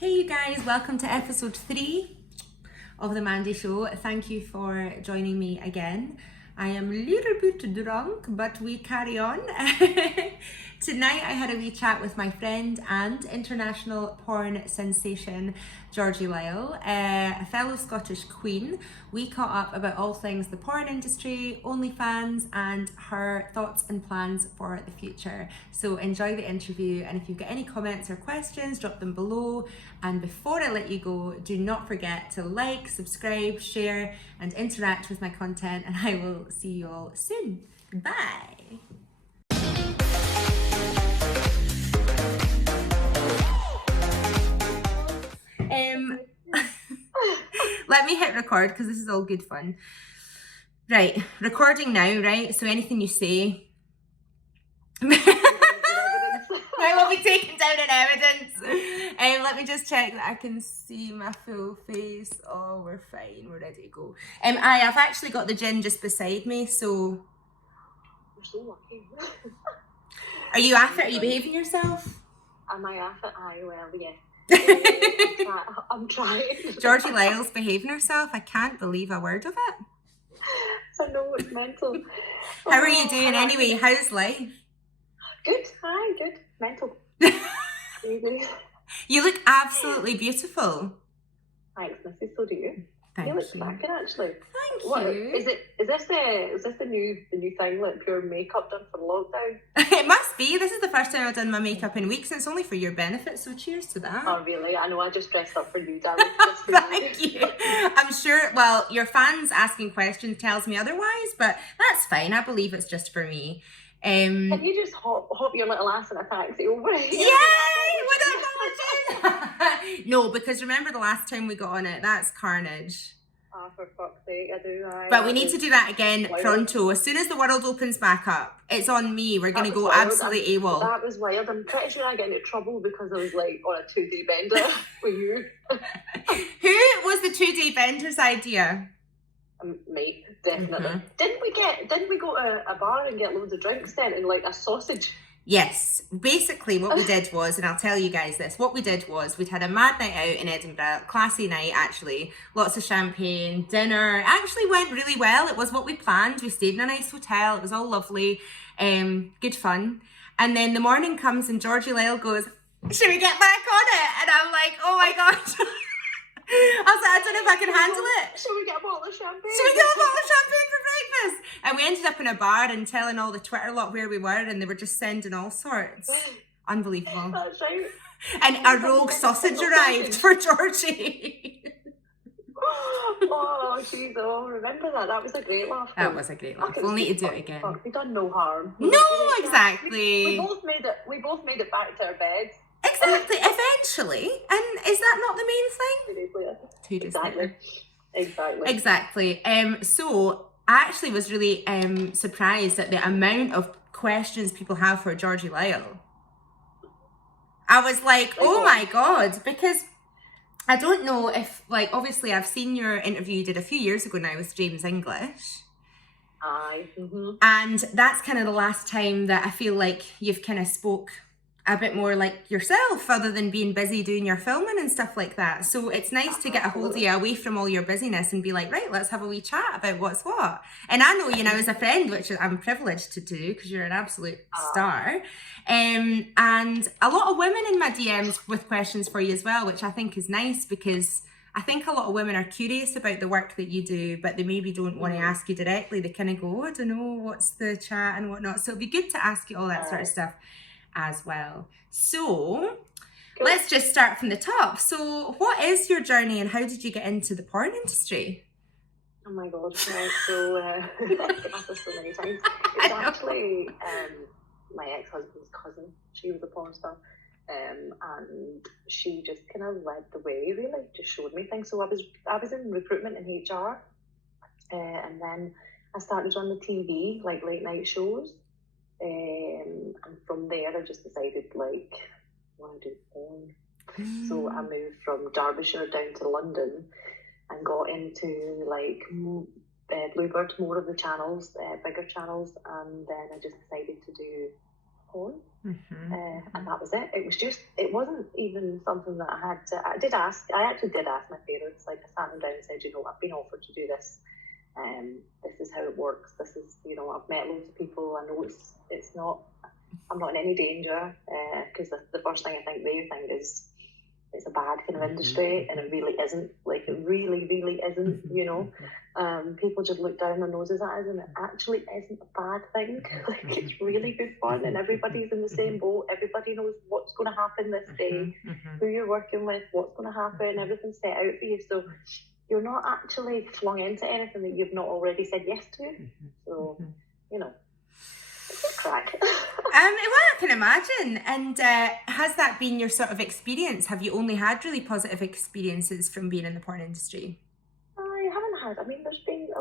Hey you guys, welcome to episode 3 of the Mandy Show. Thank you for joining me again. I am a little bit drunk, but we carry on. Tonight I had a wee chat with my friend and international porn sensation, Georgie Lyall, a fellow Scottish queen. We caught up about all things the porn industry, OnlyFans, and her thoughts and plans for the future. So enjoy the interview, and if you've got any comments or questions, drop them below. And before I let you go, do not forget to like, subscribe, share, and interact with my content, and I will see you all soon. Goodbye. Let me hit record because this is all good fun. Right, recording now, right? So anything you say I will be taken down in evidence. Let me just check that I can see my full face. Oh, we're fine. We're ready to go. I've actually got the gin just beside me, so. You're so lucky. Are you at it? Are you behaving yourself? Am I at it? Aye, well, yeah. I'm trying. Georgie Lyall's behaving herself. I can't believe a word of it. I know, it's mental. How are you doing anyway? How's life? Good, hi, good. Mental. You look absolutely beautiful. Thanks, Missy. So do you. Thank you look you. cracking, actually. Thank What, you. Is this the new thing, like pure makeup done for lockdown? It must be. This is the first time I've done my makeup in weeks, and it's only for your benefit, so cheers to that. Oh, really? I know, I just dressed up for you, darling. Just for Thank you. I'm sure, well, your fans asking questions tells me otherwise, but that's fine. I believe it's just for me. Can you just hop your little ass in a taxi over here? Yay! With that apology? No, because remember the last time we got on it? That's carnage. Ah, for fuck's sake, I do. But we need to do that again pronto. As soon as the world opens back up, it's on me. We're going to go absolutely AWOL. That was wild. I'm pretty sure I got into trouble because I was like on a 2-day bender with you. Who was the 2-day bender's idea? Me, definitely. Didn't we go to a bar and get loads of drinks then and like a sausage? Yes, basically what we did was, and I'll tell you guys this, what we did was we'd had a mad night out in Edinburgh, classy night actually, lots of champagne, dinner, actually went really well. It was what we planned. We stayed in a nice hotel, it was all lovely, good fun. And then the morning comes and Georgie Lyall goes, should we get back on it? And I'm like, oh my gosh. I was like, I don't know if I can handle it. Should we get a bottle of champagne? Should we get a bottle of champagne for breakfast? And we ended up in a bar and telling all the Twitter lot where we were, and they were just sending all sorts. Unbelievable. That's right. And a rogue sausage arrived for Georgie. Oh, jeez, oh, remember that? That was a great laugh. That was a great laugh. We'll need to do it again. We done no harm. No, exactly. We both made it back to our beds. Exactly, eventually. And is that not the main thing? 2 days later. 2 days later. Exactly. So I actually was really surprised at the amount of questions people have for Georgie Lyall. I was like, oh my God, because I don't know if, like, obviously I've seen your interview you did a few years ago now with James English. Aye. Mm-hmm. And that's kind of the last time that I feel like you've kind of spoke a bit more like yourself, other than being busy doing your filming and stuff like that. So it's nice to get a hold of you away from all your busyness and be like, right, let's have a wee chat about what's what. And I know you now as a friend, which I'm privileged to do because you're an absolute star. And a lot of women in my DMs with questions for you as well, which I think is nice because I think a lot of women are curious about the work that you do, but they maybe don't want to ask you directly. They kind of go, I don't know, what's the chat and whatnot. So it'd be good to ask you all that sort of stuff as well. So let's just start from the top. So what is your journey and how did you get into the porn industry? Oh my God, right. So I've asked this so many times. It's actually my ex-husband's cousin. She was a porn star, and she just kind of led the way, really, just showed me things. So I was in recruitment in HR, and then I started on the TV, like late night shows. And from there I just decided like I want to do porn. So I moved from Derbyshire down to London and got into like Bluebird, more of the channels, bigger channels, and then I just decided to do porn. And that was it. It wasn't even something that I actually did ask my parents, like I sat them down and said, I've been offered to do this. This is how it works. This is, I've met loads of people. I know it's not, I'm not in any danger, because the first thing I think they think is it's a bad kind of industry, and it really isn't. Like, it really, really isn't, people just look down their noses at us, and it actually isn't a bad thing. Like, it's really good fun, and everybody's in the same boat. Everybody knows what's going to happen this day, who you're working with, what's going to happen, everything's set out for you. So you're not actually flung into anything that you've not already said yes to. So, it's a crack. Well, I can imagine. And has that been your sort of experience? Have you only had really positive experiences from being in the porn industry? I haven't had. I mean,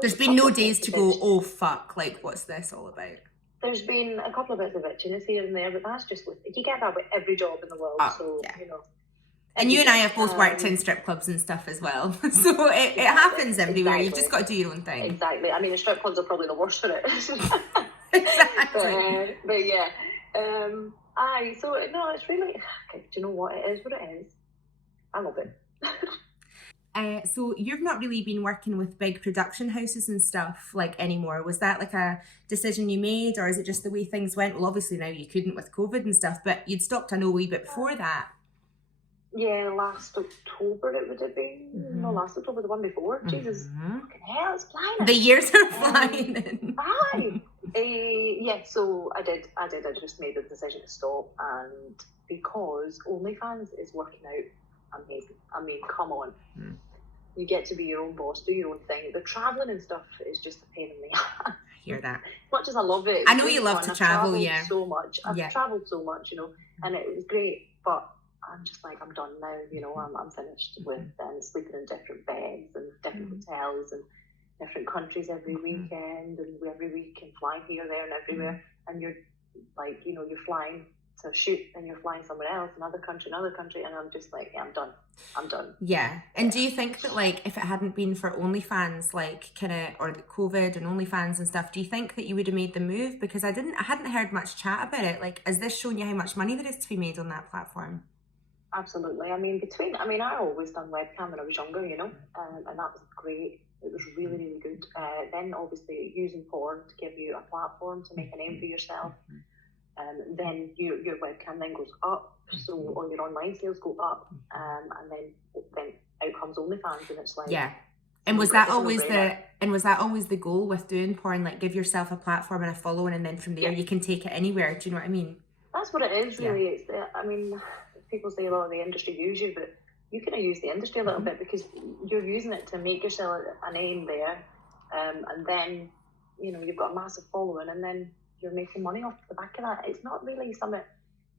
there's been no days to go, oh fuck, like, what's this all about? There's been a couple of bits of itchiness here and there, but that's just you get that with every job in the world. So And you and I have both worked in strip clubs and stuff as well. So it happens everywhere. Exactly. You've just got to do your own thing. Exactly. I mean, the strip clubs are probably the worst for it. Exactly. But yeah. So no, it's really, do you know what? It is what it is. I love it. So you've not really been working with big production houses and stuff like anymore. Was that like a decision you made, or is it just the way things went? Well, obviously now you couldn't with COVID and stuff, but you'd stopped, I know, a wee bit before that. Yeah, last October it would have been. No, last October, the one before. Jesus, fucking hell, it's flying. The years are flying. Aye. Yeah, so I did. I just made the decision to stop, and because OnlyFans is working out amazing. I mean, come on. You get to be your own boss, do your own thing. The travelling and stuff is just a pain in the ass. I hear that. As much as I love it. I know you love to travel, yeah. So much. I've travelled so much, and it was great, but I'm just like, I'm done now, I'm finished with sleeping in different beds and different hotels and different countries every weekend and every week, and flying here, there and everywhere, and you're like, you're flying to shoot and you're flying somewhere else, another country, and I'm just like, yeah, I'm done. Yeah. And do you think that, like, if it hadn't been for OnlyFans, like, or the COVID and OnlyFans and stuff, do you think that you would have made the move? Because I hadn't heard much chat about it. Like, has this shown you how much money there is to be made on that platform? Absolutely. I mean, I always done webcam when I was younger, and that was great. It was really, really good. Then obviously using porn to give you a platform to make a name for yourself. Then your webcam then goes up, so all your online sales go up, and then out comes OnlyFans, and it's like, yeah. And was that always the goal with doing porn? Like, give yourself a platform and a following, and then from there you can take it anywhere. Do you know what I mean? That's what it is, really. Yeah. I mean, people say a lot of the industry use you, but you kind of use the industry a little bit, because you're using it to make yourself a name there, and then you've got a massive following, and then you're making money off the back of that. It's not really something.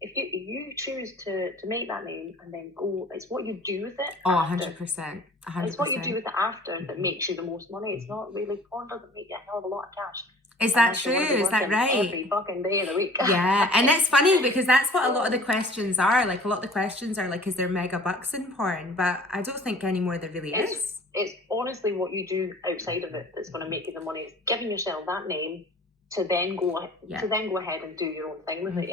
If you choose to make that name and then go, it's what you do with it. Oh, 100%. It's what you do with it after that makes you the most money. It's not really, porn doesn't make you a hell of a lot of cash. Is that true? Is that right? Every fucking day of the week. Yeah, and it's funny because that's what a lot of the questions are. Like, a lot of the questions are like, is there mega bucks in porn? But I don't think anymore there really is. It's honestly what you do outside of it that's going to make you the money. It's giving yourself that name to then go ahead and do your own thing with it.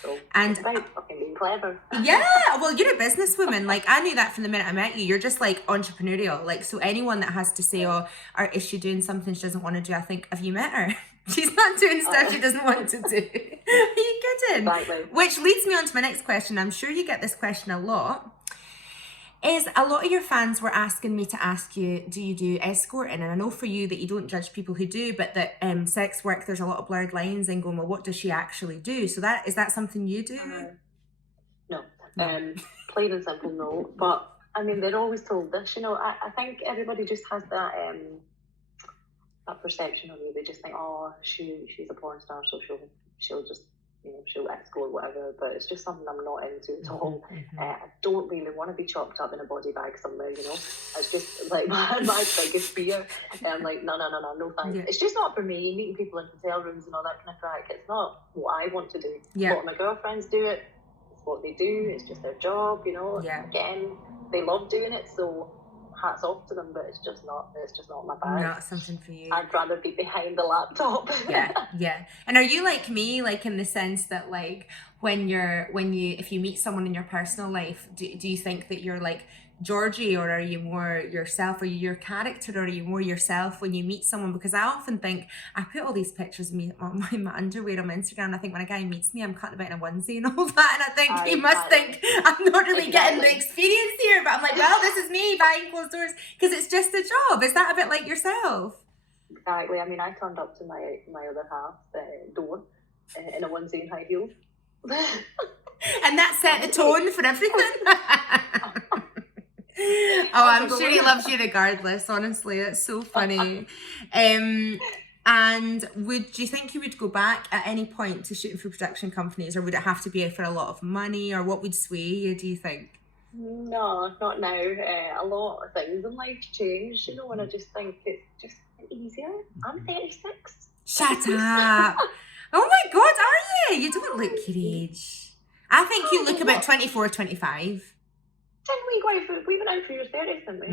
So and it's about fucking being clever. Yeah, well, you're a businesswoman. Like, I knew that from the minute I met you. You're just like entrepreneurial. Like, so anyone that has to say, or is she doing something she doesn't want to do? I think, have you met her? She's not doing stuff she doesn't want to do. Are you kidding? Exactly. Which leads me on to my next question. I'm sure you get this question a lot. Is a lot of your fans were asking me to ask you, do you do escorting? And I know for you that you don't judge people who do, but that sex work, there's a lot of blurred lines and going, well, what does she actually do? So is that something you do? No. Plain and simple, no. But I mean, they're always told this, I think everybody just has that perception of you. They just think, oh, she's a porn star, so she'll just, she'll escort whatever, but it's just something I'm not into at all. I don't really want to be chopped up in a body bag somewhere, It's just like my biggest fear. I'm like, no thanks. Yeah. It's just not for me. Meeting people in hotel rooms and all that kind of crack, it's not what I want to do. Yeah. A lot of my girlfriends do it. It's what they do. It's just their job, Yeah. Again, they love doing it, so hats off to them, but it's just not my bag. Not something for you. I'd rather be behind the laptop. Yeah. And are you like me, like in the sense that like if you meet someone in your personal life, do you think that you're like Georgie, or are you more yourself? Are you your character, or are you more yourself when you meet someone? Because I often think, I put all these pictures of me on my underwear on my Instagram, and I think when a guy meets me, I'm cutting about in a onesie and all that, and I think he must think I'm not really getting the experience here, but I'm like, well, this is me behind closed doors, because it's just a job. Is that a bit like yourself? Exactly. I mean, I turned up to my other half door in a onesie and high heels. And that set the tone for everything. Oh, I'm sure he loves you regardless, honestly. That's so funny. And do you think you would go back at any point to shooting for production companies, or would it have to be for a lot of money, or what would sway you, do you think? No, not now. A lot of things in life change, you know, and I just think it's just easier. I'm 36. Shut up. Oh my God, are you? You don't look your age. I think you look about 24, 25. We went out for your 30th, didn't we?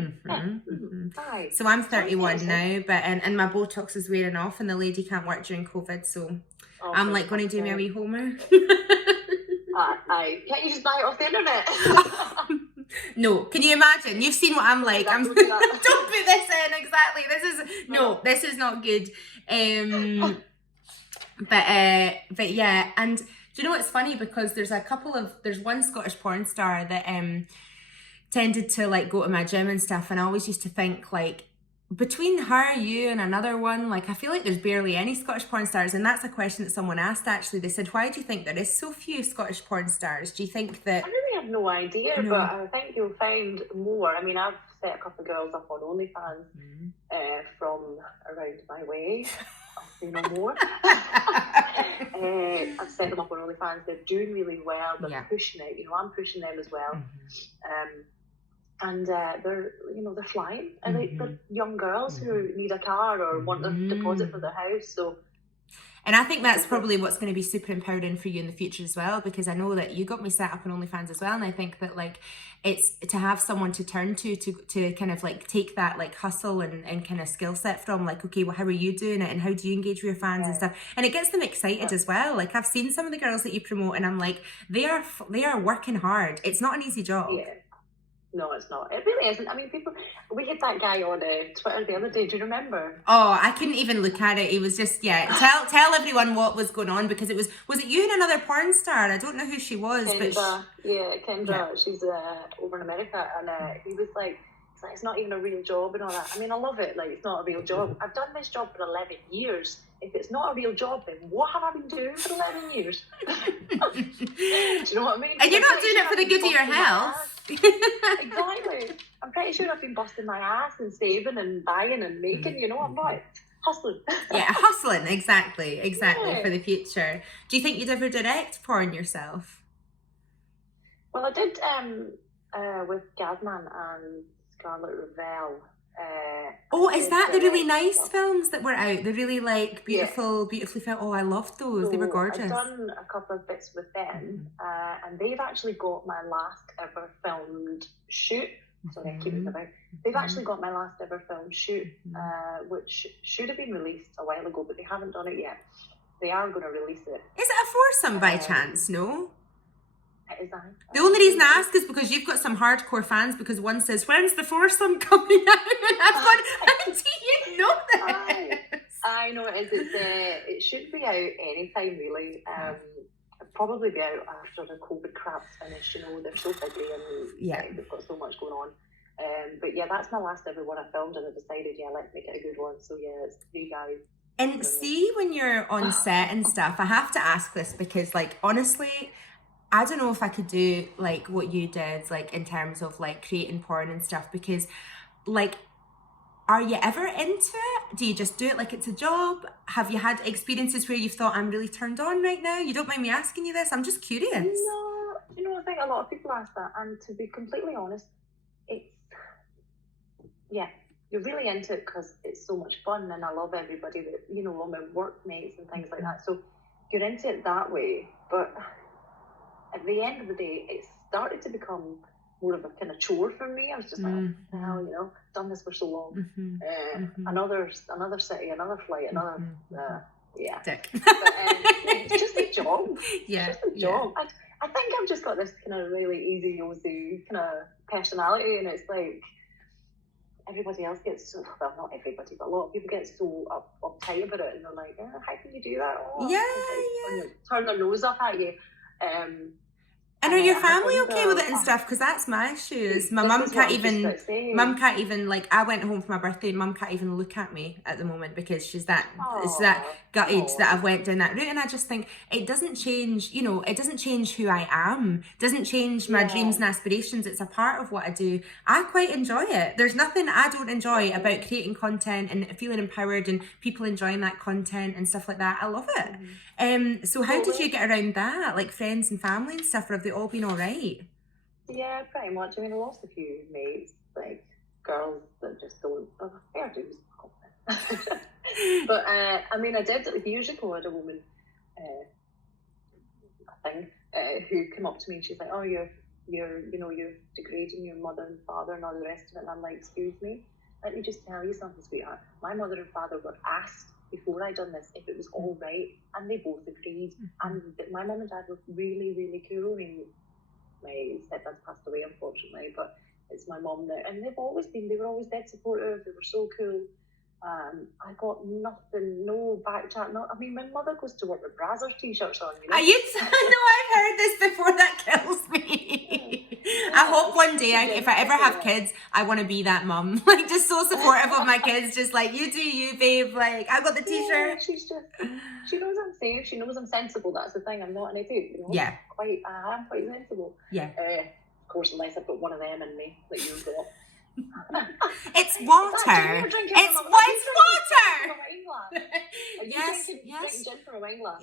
So I'm 31 now, but and my Botox is wearing off, and the lady can't work during COVID, so I'm like going to do my wee Homer. Can't you just buy it off the internet? No, can you imagine? You've seen what I'm like. Don't put this in, exactly. This is not good. But yeah, and do you know what's funny? Because there's one Scottish porn star that tended to like go to my gym and stuff, and I always used to think like, between her, you, and another one, like I feel like there's barely any Scottish porn stars. And that's a question that someone asked actually. They said, why do you think there is so few Scottish porn stars? Do you think that... I really have no idea, but I think you'll find more. I mean, I've set a couple of girls up on OnlyFans from around my way. I'll say no more. I've set them up on OnlyFans. They're doing really well. They're pushing it. You know, I'm pushing them as well. And they're flying, and they're young girls who need a car or want a deposit for their house. So, and I think that's probably what's going to be super empowering for you in the future as well, because I know that you got me set up on OnlyFans as well, and I think that like it's to have someone to turn to kind of like take that like hustle and kind of skill set from, like, okay, well, how are you doing it, and how do you engage with your fans and stuff, and it gets them excited as well. Like I've seen some of the girls that you promote, and I'm like, they are working hard. It's not an easy job. No, it's not. It really isn't. I mean, we had that guy on Twitter the other day. Do you remember? Oh, I couldn't even look at it. It was just, tell everyone what was going on, because was it you and another porn star? I don't know who she was. Kendra. Kendra. She's over in America, and he was like, it's not even a real job and all that. I mean, I love it. Like, it's not a real job. I've done this job for 11 years. If it's not a real job, then what have I been doing for 11 years? Do you know what I mean? And you're not doing it for the good of your health. Exactly. I'm pretty sure I've been busting my ass and saving and buying and making, you know, I'm not hustling. Hustling, exactly for the future. Do you think you'd ever direct porn yourself? Well, I did with Gazman and Scarlett Ravel. Is that the really nice films that were out? The really like beautifully filmed. Oh, I loved those. So they were gorgeous. I've done a couple of bits with them, and they've actually got my last ever filmed shoot. Sorry, I keep it about. They've actually got my last ever filmed shoot, which should have been released a while ago, but they haven't done it yet. They are going to release it. Is it a foursome by chance? No. The only reason I ask is because you've got some hardcore fans, because one says, when's the foursome coming out? And I've gone, how do you know this? I know it is. It should be out anytime, really. Probably be out after the COVID crap's finished. You know, they're so busy and they've got so much going on. But yeah, that's my last ever one I filmed, and I decided, let's make it a good one. So yeah, it's 3 guys. And see, when you're on set and stuff, I have to ask this because, like, honestly, I don't know if I could do like what you did, like in terms of like creating porn and stuff, because like, are you ever into it? Do you just do it like it's a job? Have you had experiences where you've thought, I'm really turned on right now? You don't mind me asking you this? I'm just curious. No, you know, I think a lot of people ask that, and to be completely honest, you're really into it because it's so much fun, and I love everybody that, you know, all my workmates and things like that. So you're into it that way, but at the end of the day, it started to become more of a kind of chore for me. I was just like, oh, the hell, you know, done this for so long. Another city, another flight, another, Dick. But it's just a job. Yeah. It's just a job. I think I've just got this kind of really easy, kind of personality, and it's like everybody else gets so, well, not everybody, but a lot of people get so uptight about it, and they're like, how can you do that? Turn their nose up at you. And are your family okay with it and stuff? Because that's my issues. My mum can't even, like, I went home for my birthday and mum can't even look at me at the moment because she's that gutted that I've went down that route. And I just think it doesn't change, you know, it doesn't change who I am. It doesn't change my dreams and aspirations. It's a part of what I do. I quite enjoy it. There's nothing I don't enjoy about creating content and feeling empowered and people enjoying that content and stuff like that. I love it. So how did you get around that? Like friends and family and stuff, or have they all been all right? Yeah, pretty much. I mean, I lost a few mates, like girls that just don't. Fair dues. But I mean, I did years ago. I had a woman, I think, who came up to me and she's like, "Oh, you're degrading your mother and father and all the rest of it." And I'm like, "Excuse me, let me just tell you something, sweetheart. My mother and father were asked before I done this if it was all right, and they both agreed. And my mum and dad were really, really cool. I mean, my stepdad's passed away, unfortunately, but it's my mum there, and they were always dead supportive. They were so cool. I got nothing, no back chat. I mean, my mother goes to work with Brazzers t-shirts on. You know? I know, I've heard this before. That kills me. I hope one day, if I ever have kids, I want to be that mum. Like, just so supportive of my kids. Just like, you do you, babe. Like, I got the t-shirt. Yeah, she knows I'm safe. She knows I'm sensible. That's the thing. I'm not an idiot. You know? Yeah. I am quite sensible. Yeah. Of course, unless I've got one of them in me that you've got. It's water. It's water. Yes. Drinking gin from a wine glass.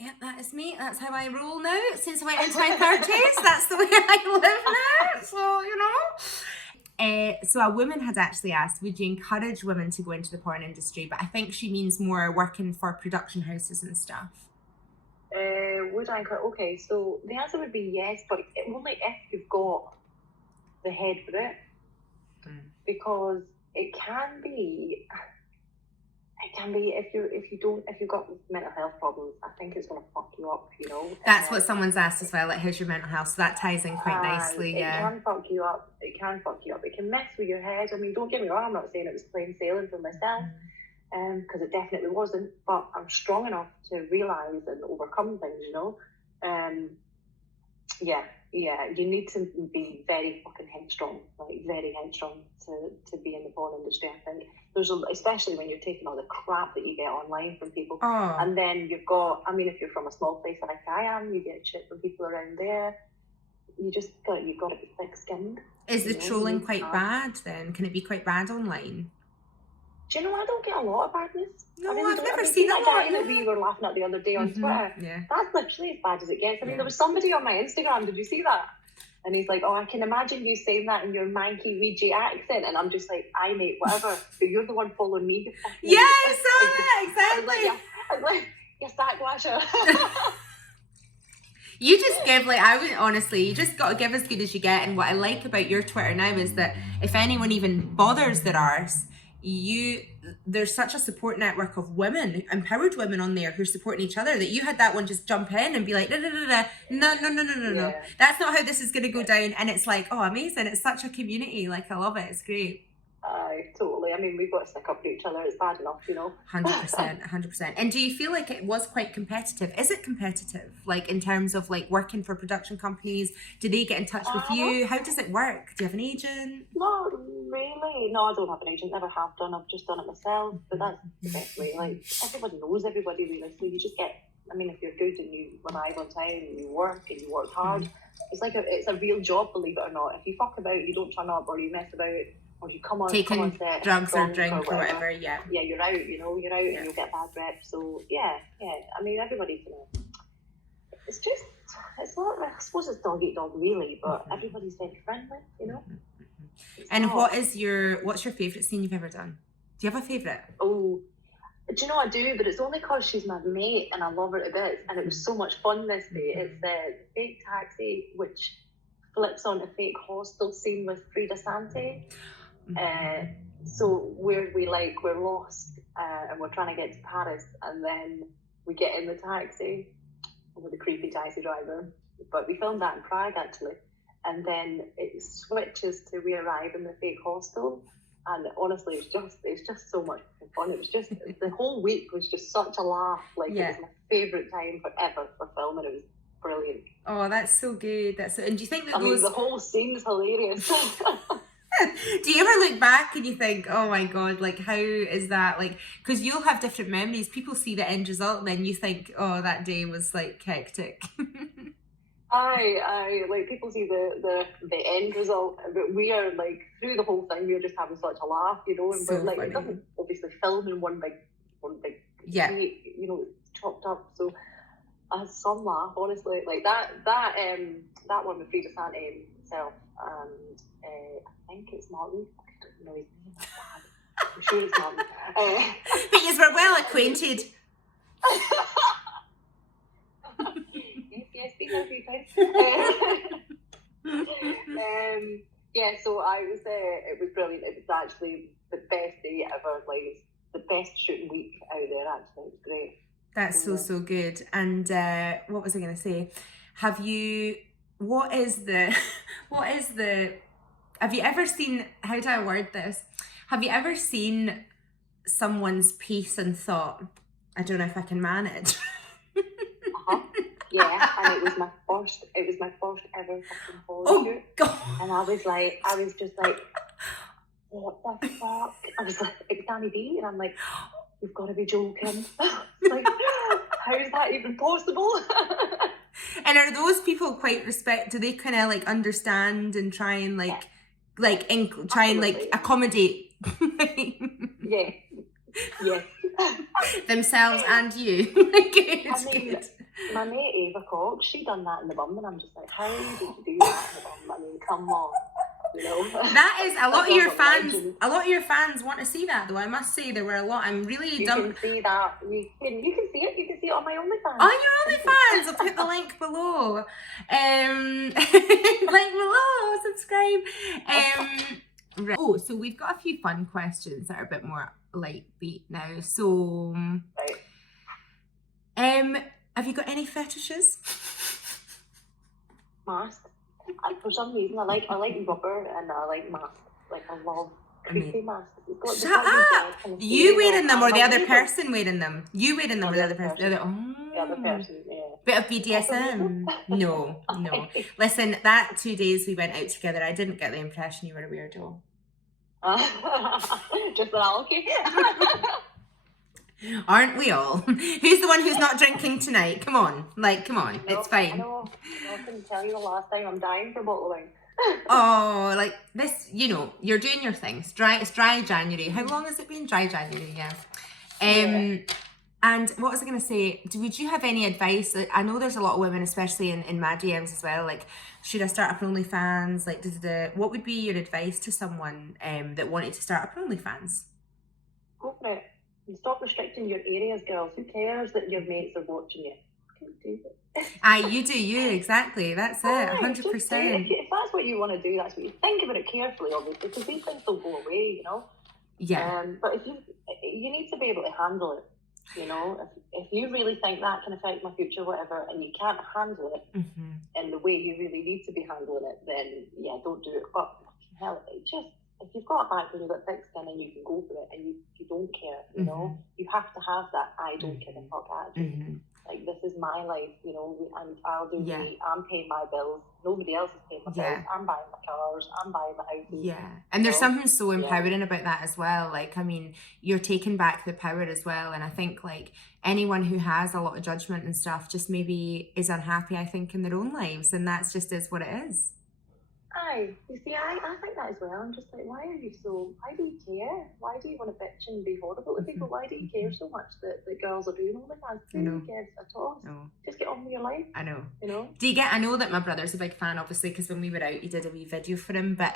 Yeah, that is me. That's how I roll now. Since I went into my 30s, that's the way I live now. So, you know. So a woman had actually asked, would you encourage women to go into the porn industry? But I think she means more working for production houses and stuff. Would I encourage? Okay, so the answer would be yes, but only if you've got the head for it. Because it can be if you've got mental health problems, I think it's gonna fuck you up, you know. That's what someone's asked as well, like how's your mental health? So that ties in quite nicely. It can fuck you up. It can mess with your head. I mean, don't get me wrong, I'm not saying it was plain sailing for myself, because it definitely wasn't, but I'm strong enough to realise and overcome things, you know. You need to be very fucking headstrong, like very headstrong to be in the porn industry. I think especially when you're taking all the crap that you get online from people, and then you've got, I mean, if you're from a small place like I am, you get shit from people around there. You've got to be thick-skinned. Is the trolling quite bad then? Can it be quite bad online? Do you know, I don't get a lot of badness. No, I've never seen that guy that we were laughing at the other day on Twitter. Yeah. That's literally as bad as it gets. I mean, there was somebody on my Instagram, did you see that? And he's like, oh, I can imagine you saying that in your manky Ouija accent. And I'm just like, aye, mate, whatever. But you're the one following me. Yeah, I saw that, exactly. I was like, you sacklasher. You just give, like, I would honestly, you just got to give as good as you get. And what I like about your Twitter now is that if anyone even bothers their arse, there's such a support network of women, empowered women on there who are supporting each other, that you had that one just jump in and be like, no. That's not how this is going to go down. And it's like, oh, amazing. It's such a community. Like, I love it. It's great. Totally. I mean, we've got to stick up for each other. It's bad enough, you know. 100%. And do you feel like it was quite competitive? Is it competitive? Like, in terms of like working for production companies, do they get in touch with you? How does it work? Do you have an agent? Not really. No, I don't have an agent. Never have done. I've just done it myself. But that's the best way. Like, everybody knows everybody really. So you just get, I mean, if you're good and you arrive on time and you work hard, it's like it's a real job, believe it or not. If you fuck about, you don't turn up, or you mess about, or you come on set, drugs or drink or whatever, yeah, you're out, you know, and you'll get bad rep. So yeah, I mean, everybody's gonna, it's not, I suppose it's dog eat dog really, but everybody's very friendly, you know. And what's your favourite scene you've ever done? Do you have a favourite? Oh, do you know I do, but it's only because she's my mate and I love her to bits, and it was so much fun this day. It's the fake taxi, which flips on a fake hostel scene with Frida Sante. So we're lost and we're trying to get to Paris, and then we get in the taxi with a creepy taxi driver. But we filmed that in Prague actually, and then it switches to we arrive in the fake hostel, and honestly, it's just so much fun. It was just the whole week was just such a laugh. Like it was my favourite time forever for filming. It was brilliant. Oh, that's so good. And do you think that I mean, the whole scene's hilarious. Do you ever look back and you think, oh my God, like how is that? Like, because you'll have different memories. People see the end result and then you think, oh, that day was like hectic. I like people see the end result, but we are like through the whole thing we were just having such a laugh, you know. And So but like funny. it doesn't obviously film in one big you know, chopped up. So I had some laugh, honestly. Like that one with Frida Sante himself, and I think it's Martin. I don't know his name. That's bad. I'm sure it's Martin. But you were well acquainted. Yes, been there a few times. Yeah, so it was brilliant. It was actually the best day ever. Like the best shooting week out there. Actually, it was great. That's so good. And what was I going to say? Have you ever seen, how do I word this? Have you ever seen someone's piece and thought, I don't know if I can manage? Yeah, and it was my first ever fucking photo shoot. God. And I was just like, what the fuck? I was like, it's Danny B, and I'm like, you've got to be joking. Like, how is that even possible? And are those people quite do they kind of like understand and try and try and like accommodate themselves and you? I mean, my mate Ava Cox, she done that in the bum, and I'm just like, how did you do that in the bum? I mean, come on. You know? That is a lot of your fans. A lot of your fans want to see that, though. I must say there were a lot. I'm really dumb. You can see that. You can see it. You can see it on my OnlyFans. On your OnlyFans, I'll put the link below. Link below. Subscribe. Right. Oh, so we've got a few fun questions that are a bit more light beat now. So, have you got any fetishes? Masks. For some reason, I like rubber and I like masks. Like I love creepy masks. Shut up! You wearing them or the other person wearing them? You wearing them or the other person? The other person, yeah. Bit of BDSM? No. Listen, that 2 days we went out together, I didn't get the impression you were a weirdo. Just an alky. Aren't we all? Who's the one who's not drinking tonight? Come on, it's fine. I know. I couldn't tell you the last time. I'm dying for a bottle of wine. Oh, like this, you know, you're doing your thing. It's dry January. How long has it been? Dry January, yeah. And what was I going to say? Would you have any advice? Like, I know there's a lot of women, especially in my DMs as well. Like, should I start up an OnlyFans? Like, what would be your advice to someone that wanted to start up an OnlyFans? Go for it. And stop restricting your areas, girls. Who cares that your mates are watching you? You do you, exactly. That's it, 100%. If that's what you want to do, that's what you think about it carefully, obviously, because these things will go away, you know. Yeah. But if you need to be able to handle it, you know. If you really think that can affect my future, whatever, and you can't handle it in the way you really need to be handling it, then yeah, don't do it. But hell, if you've got a back and you've got thick skin and you can go for it and you don't care, you know, you have to have that I don't give a fuck attitude. Like, this is my life, you know, and I'll do me. I'm paying my bills. Nobody else is paying my bills. I'm buying my cars. I'm buying my houses. Yeah. And there's something so empowering about that as well. Like, I mean, you're taking back the power as well. And I think, like, anyone who has a lot of judgment and stuff just maybe is unhappy, I think, in their own lives. And that's just is what it is. You see, I think that as well. I'm just like, why do you care? Why do you want to bitch and be horrible to people? Why do you care so much that girls are doing all the things? Who cares at all? No. Just get on with your life. I know. You know? I know that my brother's a big fan, obviously, because when we were out, he did a wee video for him, but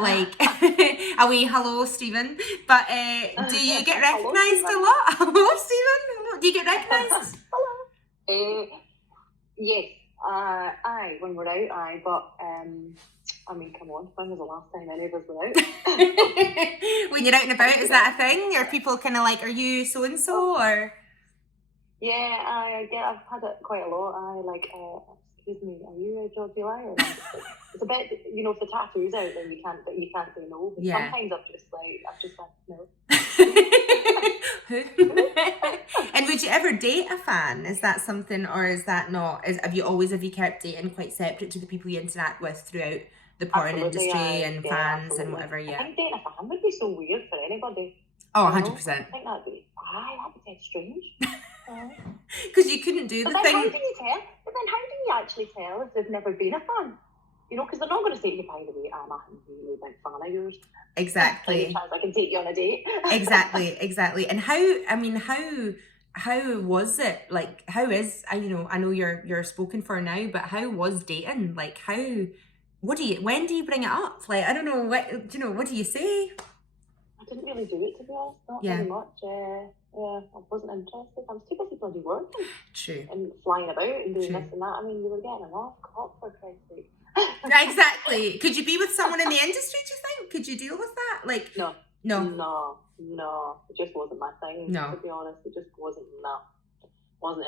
like, a wee hello, Stephen. But do you get recognised a lot? Hello, Stephen? Do you get recognised? Hello. Yes. Aye, when we're out, aye, but I mean, come on, when was the last time any of us were out? When you're out and about, is that a thing? Are people kind of like, are you so and so, or? Yeah, I've had it quite a lot. Excuse me, are you a Georgie Lyall? It's a bit, if the tattoo's out, then you can't say no. But Yeah. sometimes I've just said no. And would you ever date a fan? Is that something, or is that not? Have you kept dating quite separate to the people you interact with throughout the porn industry and fans and whatever? I think dating a fan would be so weird for anybody. Oh, 100%. I think that'd be dead strange. Because you couldn't do the thing. How do you tell? But then how do you actually tell if they've never been a fan? Because they're not going to say to you, by the way, I'm a really big fan of yours. Exactly. I can take you on a date. Exactly. And how was it? Like, how is, I know you're spoken for now, but how was dating? Like, when do you bring it up? Like, I don't know, what do you say? I didn't really do it, to be honest, not very much. I wasn't interested. I was too busy bloody working. True. And flying about and doing this and that. I mean, you were getting an off clock, for Christ's sake. Exactly. Could you be with someone in the industry, do you think? Could you deal with that? Like, No. It just wasn't my thing, to be honest. It just wasn't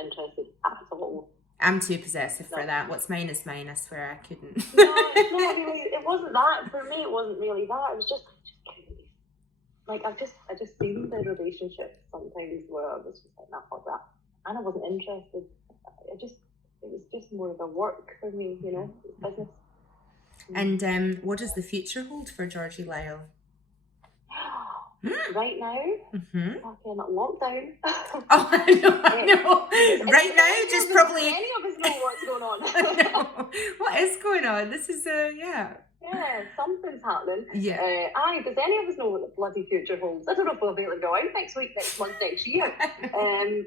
interested at all. I'm too possessive for that. What's mine is mine, I swear I couldn't. No, it's not really, it wasn't that. For me, it wasn't really that. It was just like, I just seen the relationship sometimes where I was just like, nah, fuck that. And I wasn't interested. It was just more of a work for me, business. And what does the future hold for Georgie Lyall? Right now, fucking lockdown. Oh, I know. Right now, just probably. Any of us know what's going on. I know. What is going on? This is Yeah, something's happening. Yeah. Does any of us know what the bloody future holds? I don't know if we'll be able to go out next week, next month, next year.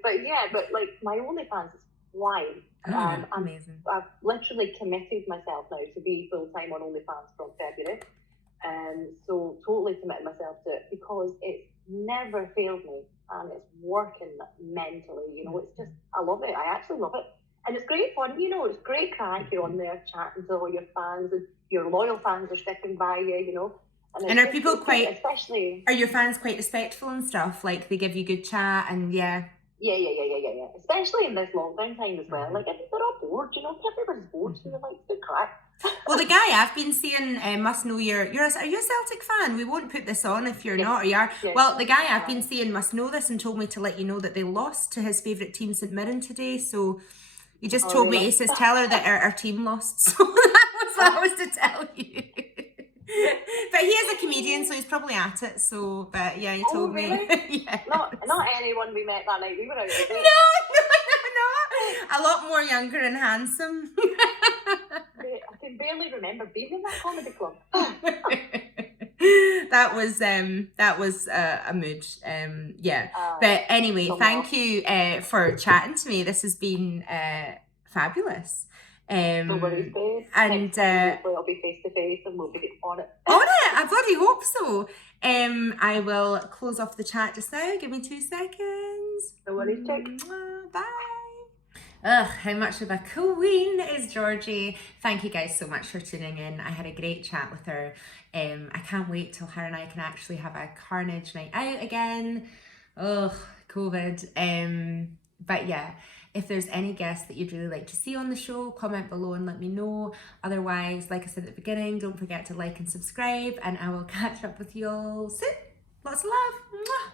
But like, my OnlyFans is flying. Amazing. I've literally committed myself now to be full-time on OnlyFans from February. So totally committed myself to it because it's never failed me and it's working mentally. It's just, I love it. I actually love it. And it's great fun, it's great crack. You're on there chatting to all your fans and your loyal fans are sticking by you, And are people are your fans quite respectful and stuff? Like, they give you good chat and Yeah. Especially in this lockdown time as well. Like, they're all bored, everybody's bored, so they're like, good crack. Well, the guy I've been seeing must know are you a Celtic fan? We won't put this on if you're not, or you are. Yes. Well, the guy I've been seeing must know this and told me to let you know that they lost to his favourite team, St Mirren, today. So he just told me, he says, tell her that our team lost. So that was what I was to tell you. But he is a comedian, so he's probably at it. So, but yeah, he told me. Yeah. Not anyone we met that night. We were out. No. A lot more younger and handsome. I can barely remember being in that comedy club. That was a mood. But anyway, thank you for chatting to me. This has been fabulous. No worries, babe. And I'll be face to face and we'll be on it. I bloody hope so. I will close off the chat just now. Give me 2 seconds. No worries, check. Bye. Ugh, how much of a queen is Georgie. Thank you guys so much for tuning in. I had a great chat with her. I can't wait till her and I can actually have a carnage night out again. Ugh, COVID. But yeah, if there's any guests that you'd really like to see on the show, comment below and let me know. Otherwise, like I said at the beginning, don't forget to like and subscribe, and I will catch up with you all soon. Lots of love. Mwah.